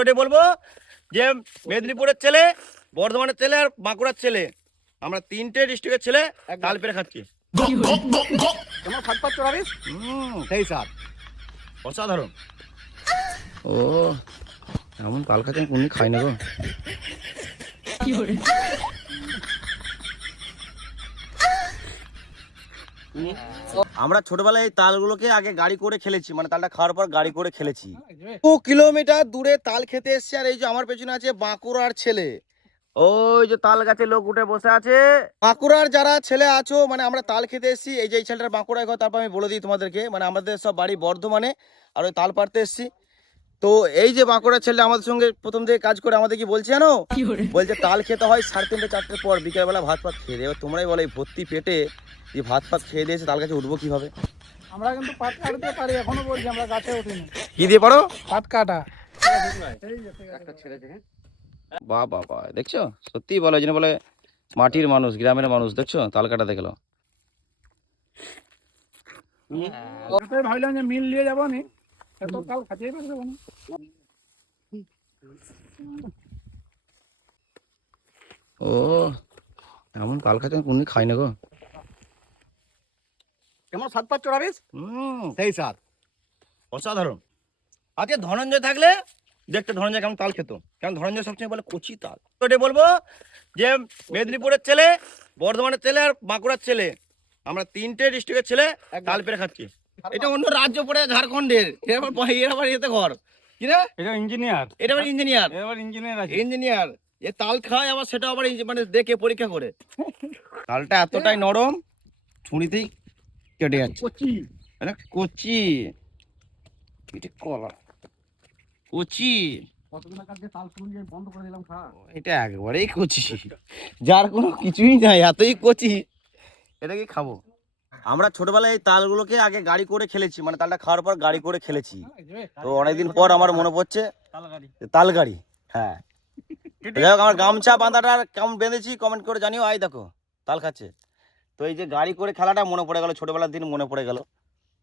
ওটা বলবো যে মেদিনীপুরের ছেলে, বর্ধমানের ছেলে আর বাঁকুড়ার ছেলে, আমরা তিনটে ডিস্ট্রিক্টের ছেলে তাল পেরে খাচ্ছি। সেই স্বাদ অসাধারণ। ও এমন তাল খাচ্ছেন কোন খাই না গো। আমরা ছোটবেলায় এই তালগুলোকে আগে গাড়ি করে খেলেছি, মানে তালটা খাওয়ার পর গাড়ি করে খেলেছি। 2 কিলোমিটার দূরে তাল খেতে এসছি। আর এই যে আমার পেছনে আছে বাঁকুড়ার ছেলে, ওই যে তাল গাছে লোক উঠে বসে আছে। বাঁকুড়ার যারা ছেলে আছো, মানে আমরা তাল খেতে এসছি। এই যে এই ছেলেটার বাঁকুড়ায় ঘর, তারপর আমি বলে দিই তোমাদেরকে, মানে আমাদের সব বাড়ি বর্ধমানে, আর ওই তাল পাড়তে এসছি। তো এই যে বাঁকুড়ার ছেলে আমাদের সঙ্গে প্রথম থেকে কাজ করে আমাদের কি বলছে জানো, বলছে তাল খেতে হয় 3:30 4টের পর, বিকেলবেলা ভাত ফাত খেয়ে দেবে। তোমরাই বলো এই ভর্তি পেটে যে ভাত ফাত খেয়ে দিয়েছে তাল গাছে উঠবো কিভাবে? আমরা কিন্তু পাট কাটতে পারি, এখনো বলছি আমরা গাছে উঠিনি। কি দিয়ে পারো? পাট কাটা। বাহ বাহ বাহ, দেখছো সত্যি বলো, এই জন্য বলে মাটির মানুষ, গ্রামের মানুষ। দেখছো তাল কাটা দেখলো। ওটাই ভাবলাম যে মিল নিয়ে যাবো নি, এত কাল খাতেই পারবো না। ও এমন তাল খাচ্ছেন কোন খাই না গো। কেমন স্বাদ পাচ্ছ রাবিস? সেই স্বাদ অসাধারণ। আজকে ধনঞ্জয় থাকলে দেখতে ধনঞ্জয় কেমন তাল খেত, কারণ ধনঞ্জয় সবসময় বলে কচি তাল। ওটা বলবো যে মেদিনীপুরের ছেলে, বর্ধমানের ছেলে আর বাঁকুড়ার ছেলে, আমরা তিনটে ডিস্ট্রিক্টের ছেলে তাল পেরে খাচ্ছি। এটা অন্য রাজ্য পড়ে ঝাড়খণ্ডের, এর আবার এতে ঘর কি রে, এটা ইঞ্জিনিয়ার, এটা আবার ইঞ্জিনিয়ার। এবার ইঞ্জিনিয়ার আছে। ইঞ্জিনিয়ার এ তাল খায় আবার, সেটা আবার মানে দেখে পরীক্ষা করে। তালটা এতটাই নরম, ছুরিতেই কেটে যাচ্ছে। কচি মানে কচি, এটা কলা কচি, বন্ধ করে দিলাম খাওয়া। এটা একবারেই কচি, যার কোনো কিছুই নাই, এতই কচি। এটা কি খাবো? আমরা ছোটবেলায় এই তালগুলোকে আগে গাড়ি করে খেলেছি, মানে তালটা খাওয়ার পর গাড়ি করে খেলেছি। তো অনেকদিন পর আমার মনে পড়ছে তাল গাড়ি। হ্যাঁ, যাই হোক, আমার গামছা বাঁধাটা কেমন বেঁধেছি কমেন্ট করে জানিও। আই দেখো তাল খাচ্ছে। তো এই যে গাড়ি করে খেলাটা মনে পড়ে গেল, ছোটবেলার দিন মনে পড়ে গেল।